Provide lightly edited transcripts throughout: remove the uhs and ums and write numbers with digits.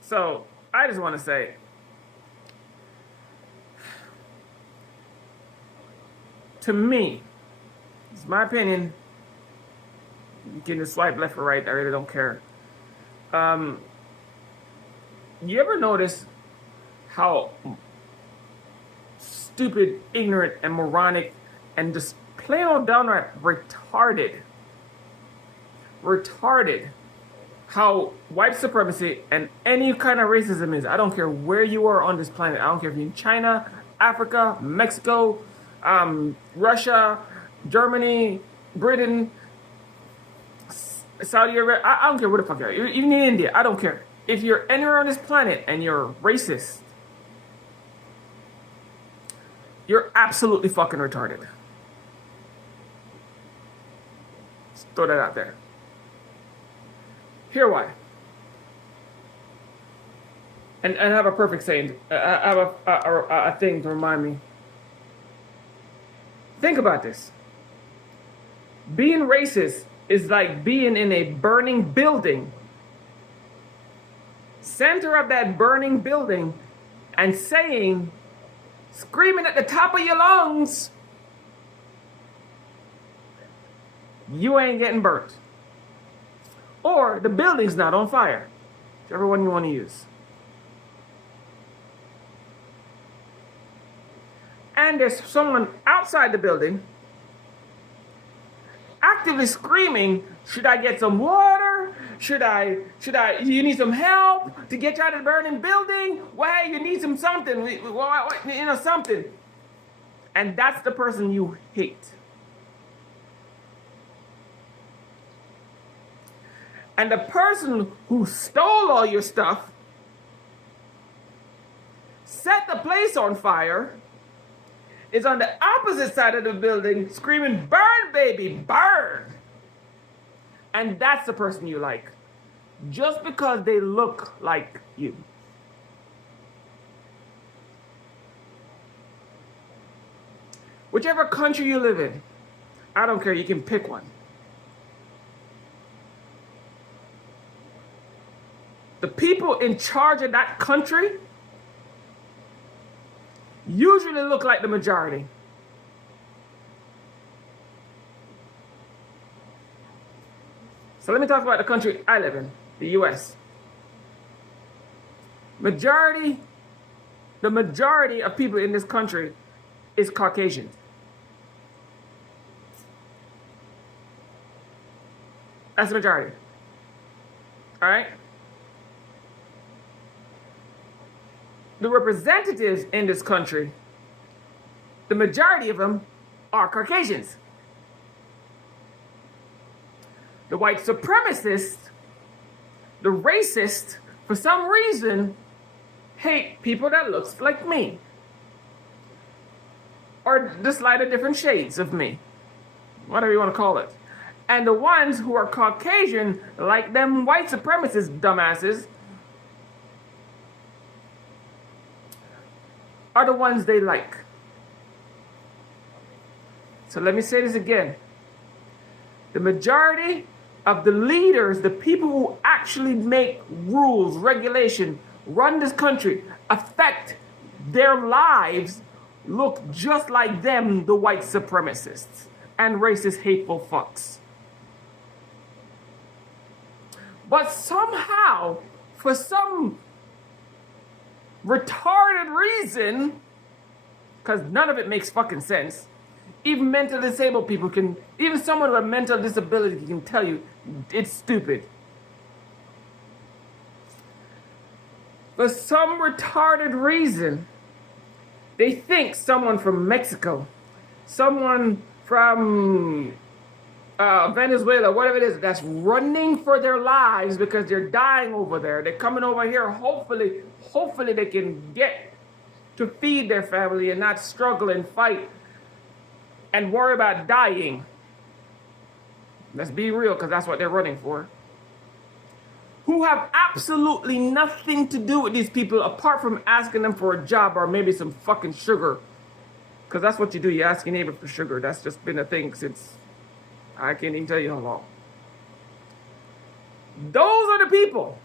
So I just want to say, to me, it's my opinion. You can just swipe left or right. I really don't care. Um, you ever notice how stupid, ignorant, and moronic, and just plain old downright retarded, how white supremacy and any kind of racism is? I don't care where you are on this planet. I don't care if you're in China, Africa, Mexico, Russia, Germany, Britain, Saudi Arabia. I don't care where the fuck you are. Even in India, I don't care. If you're anywhere on this planet and you're racist, you're absolutely fucking retarded. Just throw that out there. Here why. And I have a perfect saying. I have a thing to remind me. Think about this. Being racist is like being in a burning building, center of that burning building, and saying, screaming at the top of your lungs, you ain't getting burnt. Or the building's not on fire. Whichever one you want to use. And there's someone outside the building actively screaming, should I get some water? You need some help to get you out of the burning building? Well, you need something, something. And that's the person you hate. And the person who stole all your stuff, set the place on fire, is on the opposite side of the building screaming, burn, baby, burn. And that's the person you like. Just because they look like you. Whichever country you live in, I don't care, you can pick one. The people in charge of that country usually look like the majority. So let me talk about the country I live in, the US. The majority of people in this country is Caucasian. That's the majority. All right? The representatives in this country, the majority of them are Caucasians. The white supremacists, the racists, for some reason, hate people that looks like me. Or just lighter different shades of me. Whatever you want to call it. And the ones who are Caucasian, like them white supremacist dumbasses, are the ones they like. So let me say this again. The majority of the leaders, the people who actually make rules, regulation, run this country, affect their lives, look just like them, the white supremacists and racist, hateful fucks. But somehow, for some retarded reason, because none of it makes fucking sense, even mentally disabled people can, even someone with a mental disability can tell you it's stupid. For some retarded reason, they think someone from Mexico, someone from Venezuela, whatever it is, that's running for their lives because they're dying over there. They're coming over here. Hopefully they can get to feed their family and not struggle and fight and worry about dying. Let's be real, because that's what they're running for. Who have absolutely nothing to do with these people apart from asking them for a job or maybe some fucking sugar. Because that's what you do. You ask your neighbor for sugar. That's just been a thing since I can't even tell you how long. Those are the people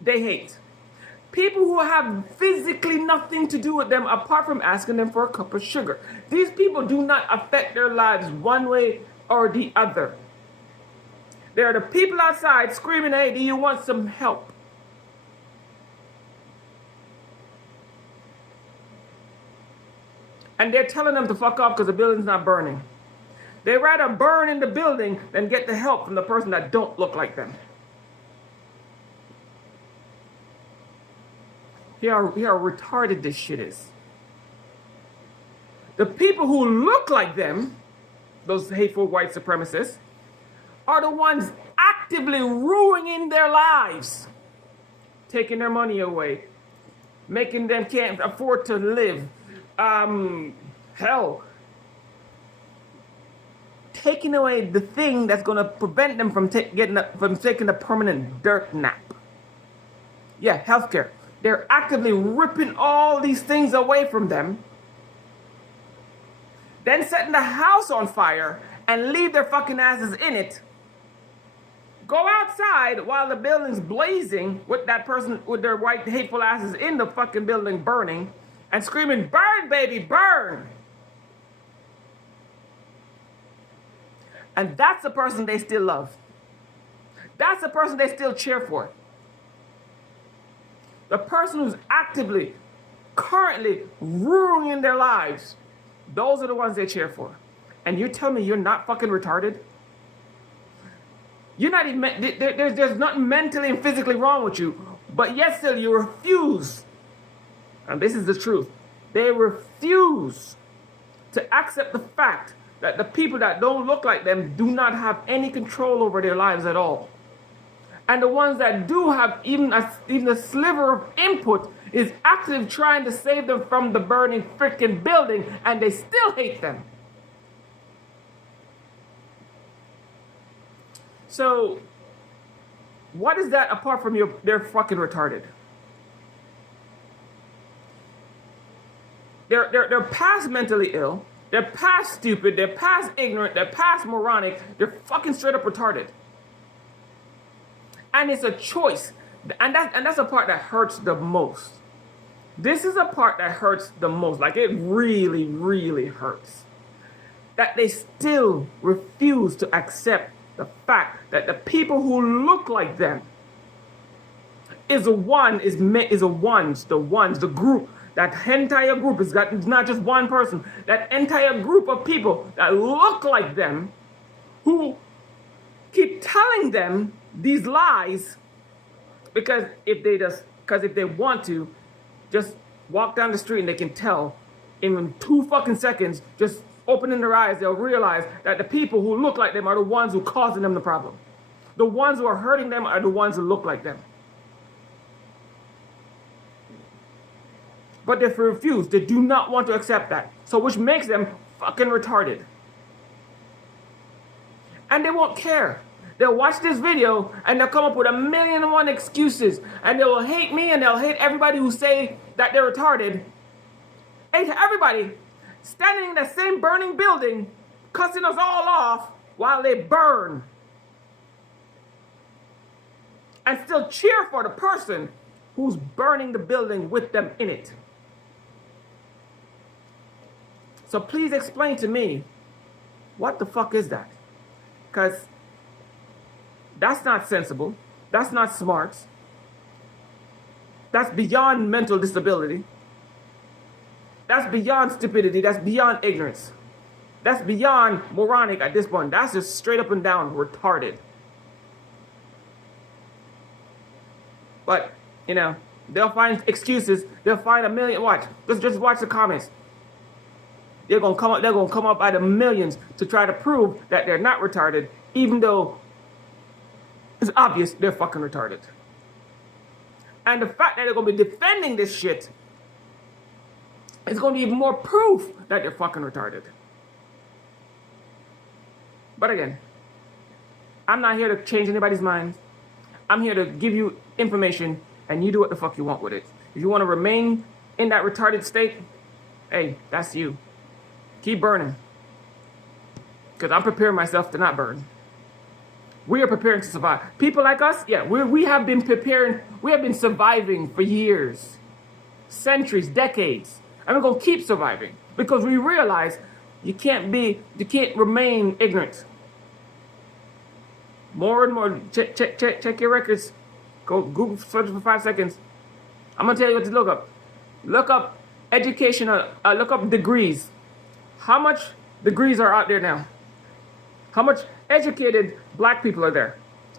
they hate. People who have physically nothing to do with them apart from asking them for a cup of sugar. These people do not affect their lives one way or the other. They're the people outside screaming, hey, do you want some help? And they're telling them to fuck off because the building's not burning. They'd rather burn in the building than get the help from the person that don't look like them. Hear how retarded this shit is. The people who look like them, those hateful white supremacists, are the ones actively ruining their lives, taking their money away, making them can't afford to live. Hell, taking away the thing that's going to prevent them from taking a permanent dirt nap. Yeah, healthcare. They're actively ripping all these things away from them, then setting the house on fire and leave their fucking asses in it. Go outside while the building's blazing with that person with their white hateful asses in the fucking building burning and screaming, burn, baby, burn. And that's the person they still love. That's the person they still cheer for. The person who's actively, currently ruining their lives, those are the ones they cheer for. And you tell me you're not fucking retarded? You're not even, there's nothing mentally and physically wrong with you, but yet still you refuse, and this is the truth, they refuse to accept the fact that the people that don't look like them do not have any control over their lives at all. And the ones that do have even a sliver of input is actively trying to save them from the burning freaking building, and they still hate them. So, what is that apart from they're fucking retarded? They're past mentally ill, they're past stupid, they're past ignorant, they're past moronic, they're fucking straight up retarded. And it's a choice. And that's the part that hurts the most. This is a part that hurts the most. Like, it really, really hurts. That they still refuse to accept the fact that the people who look like them the group, that entire group is not just one person, that entire group of people that look like them who keep telling them these lies because if they want to, just walk down the street and they can tell in 2 fucking seconds, just opening their eyes, they'll realize that the people who look like them are the ones who are causing them the problem. The ones who are hurting them are the ones who look like them. But they refuse. They do not want to accept that. So which makes them fucking retarded. And they won't care. They'll watch this video and they'll come up with 1,000,001 excuses. And they'll hate me and they'll hate everybody who say that they're retarded. Hate everybody standing in the same burning building, cussing us all off while they burn. And still cheer for the person who's burning the building with them in it. So please explain to me, what the fuck is that? Because that's not sensible. That's not smart. That's beyond mental disability. That's beyond stupidity. That's beyond ignorance. That's beyond moronic at this point. That's just straight up and down retarded. But, they'll find excuses. They'll find 1,000,000. Watch. Just watch the comments. They're gonna come up by the millions to try to prove that they're not retarded, even though it's obvious they're fucking retarded. And the fact that they're gonna be defending this shit is gonna be even more proof that they're fucking retarded. But again, I'm not here to change anybody's mind. I'm here to give you information, and you do what the fuck you want with it. If you want to remain in that retarded state, hey, that's you. Keep burning. Because I'm preparing myself to not burn. We are preparing to survive. People like us, yeah, we have been preparing, we have been surviving for years, centuries, decades. And we're going to keep surviving because we realize you can't remain ignorant. More and more, check your records. Go Google search for 5 seconds. I'm going to tell you what to look up. Look up educational, look up degrees. How much degrees are out there now? How much educated black people are there?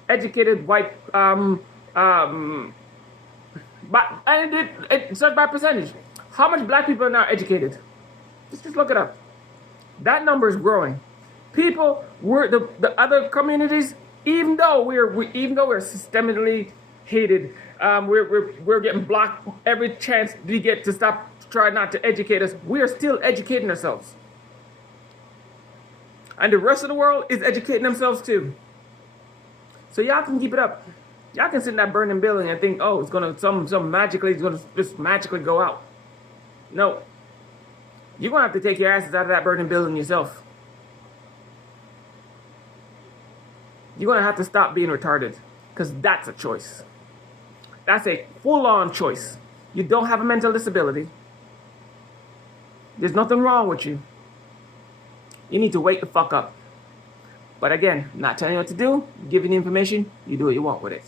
Educated white, and search by percentage. How much black people are now educated? Just look it up. That number is growing. People, the other communities, even though we're systemically hated, we're getting blocked every chance we get to stop, try not to educate us. We are still educating ourselves. And the rest of the world is educating themselves too. So y'all can keep it up. Y'all can sit in that burning building and think, oh, it's gonna it's gonna just magically go out. No. You're gonna have to take your asses out of that burning building yourself. You're gonna have to stop being retarded. Because that's a choice. That's a full-on choice. You don't have a mental disability. There's nothing wrong with you. You need to wake the fuck up. But again, not telling you what to do, giving you information, you do what you want with it.